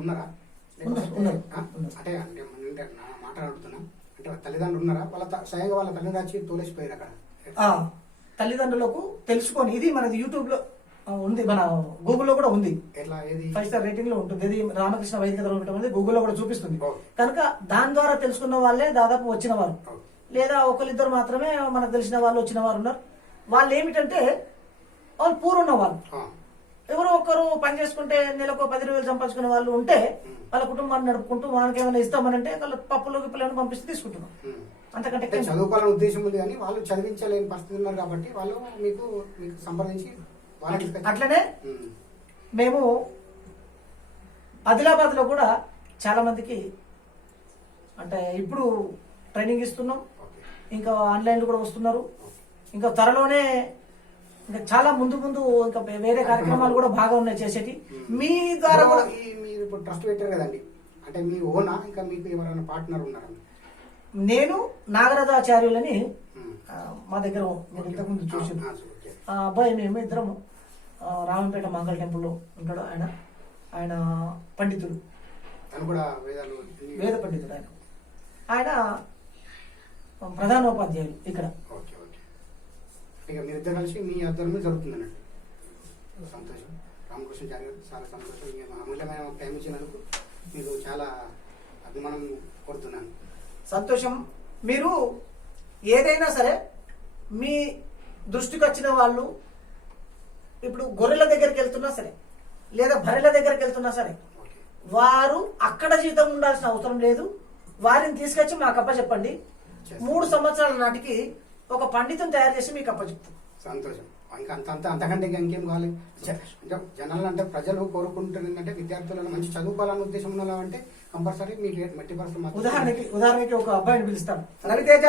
ఉన్నారా. అంటే అంటే అంటే తల్లిదండ్రులు ఉన్నారా? వాళ్ళ స్వయంగా వాళ్ళ తల్లిదండ్రులు వచ్చి తోలేసిపోయారు అక్కడ. తల్లిదండ్రులకు తెలుసుకొని ఇది మనది యూట్యూబ్లో ఉంది మన గూగుల్లో కూడా ఉంది. ఎట్లా ఏది? ఫైవ్ స్టార్ రేటింగ్లో ఉంటుంది. ఇది రామకృష్ణ వైదిక ధర్మపీఠం అనేది గూగుల్లో కూడా చూపిస్తుంది. కనుక దాని ద్వారా తెలుసుకున్న వాళ్ళే దాదాపు వచ్చిన వారు. లేదా ఒకరిద్దరు మాత్రమే మనకు తెలిసిన వాళ్ళు వచ్చిన వారు ఉన్నారు. వాళ్ళు ఏమిటంటే వాళ్ళు. పూర్వున్న వాళ్ళు ఎవరో ఒక్కరు పని చేసుకుంటే నెలకు పది వేలు సంపాదించుకునే వాళ్ళు ఉంటే వాళ్ళ కుటుంబాన్ని నడుపుకుంటూ వాళ్ళకి ఏమైనా ఇస్తామనంటే వాళ్ళ పప్పులు గిప్పులను పంపిస్తే తీసుకుంటున్నాం. అంతకంటే చదువుకోవాలని ఉద్దేశం ఉంది కానీ వాళ్ళు చదివించలేని పరిస్థితి ఉన్నారు కాబట్టి వాళ్ళు మీకు మీకు సంప్రదించి అట్లనే. మేము ఆదిలాబాద్లో కూడా చాలా మందికి అంటే ఇప్పుడు ట్రైనింగ్ ఇస్తున్నాం. ఇంకా ఆన్లైన్ కూడా వస్తున్నారు. ఇంకా త్వరలోనే ఇంకా చాలా ముందు ముందు ఇంకా వేరే కార్యక్రమాలు కూడా బాగా ఉన్నాయి చేసేటి. మీ ద్వారా కూడా మీరు ఇప్పుడు ట్రస్ట్ పెట్టారు కదండి. అంటే మీ ఓనా? ఇంకా మీకు ఎవరైనా పార్ట్నర్ ఉన్నారా? నేను నాగరాజాచార్యులని మా దగ్గర ఇంతకుముందు చూసి ఆ, అబ్బాయి మేము ఇద్దరము ఆ, రామంపేట మంగళ టెంపుల్లో ఉంటాడు ఆయన. ఆయన పండితుడు. కూడా వేదాలు వేద పండితుడు ఆయన. ఆయన ప్రధానోపాధ్యాయులు ఇక్కడ. మీరిద్దరు కలిసి మీ ఆధ్వర్యంలో జరుగుతుంది అన్నట్టు సంతోషం. రామకృష్ణ గారు చాలా సంతోషం. మేము అమూల్యమైన టైం ఇచ్చినందుకు మీకు చాలా అభిమానం కోరుతున్నాను. సంతోషం. మీరు ఏదైనా సరే మీ దృష్టికి వచ్చిన వాళ్ళు ఇప్పుడు గొర్రెల దగ్గరికి వెళ్తున్నా సరే లేదా బర్రెల దగ్గరికి వెళ్తున్నా సరే వారు అక్కడ జీతం ఉండాల్సిన అవసరం లేదు. వారిని తీసుకొచ్చి మాకు అప్పచెప్పండి మూడు సంవత్సరాల నాటికి ఒక పండితం తయారు చేసి మీకు అప్పచెప్తాం. సంతోషం. ఇంకా అంత అంత అంతకంటే ఇంకా ఇంకేం కావాలి? జనాలు అంటే ప్రజలు కోరుకుంటున్నారు ఏంటంటే విద్యార్థులను మంచి చదువుకోవాలనే ఉద్దేశం ఉన్న అంటే కంపల్సరీ మీకు మట్టి పరిస్థితి ఉదాహరణకి ఉదాహరణకి ఒక అబ్బాయిని పిలుస్తాం. రవితేజ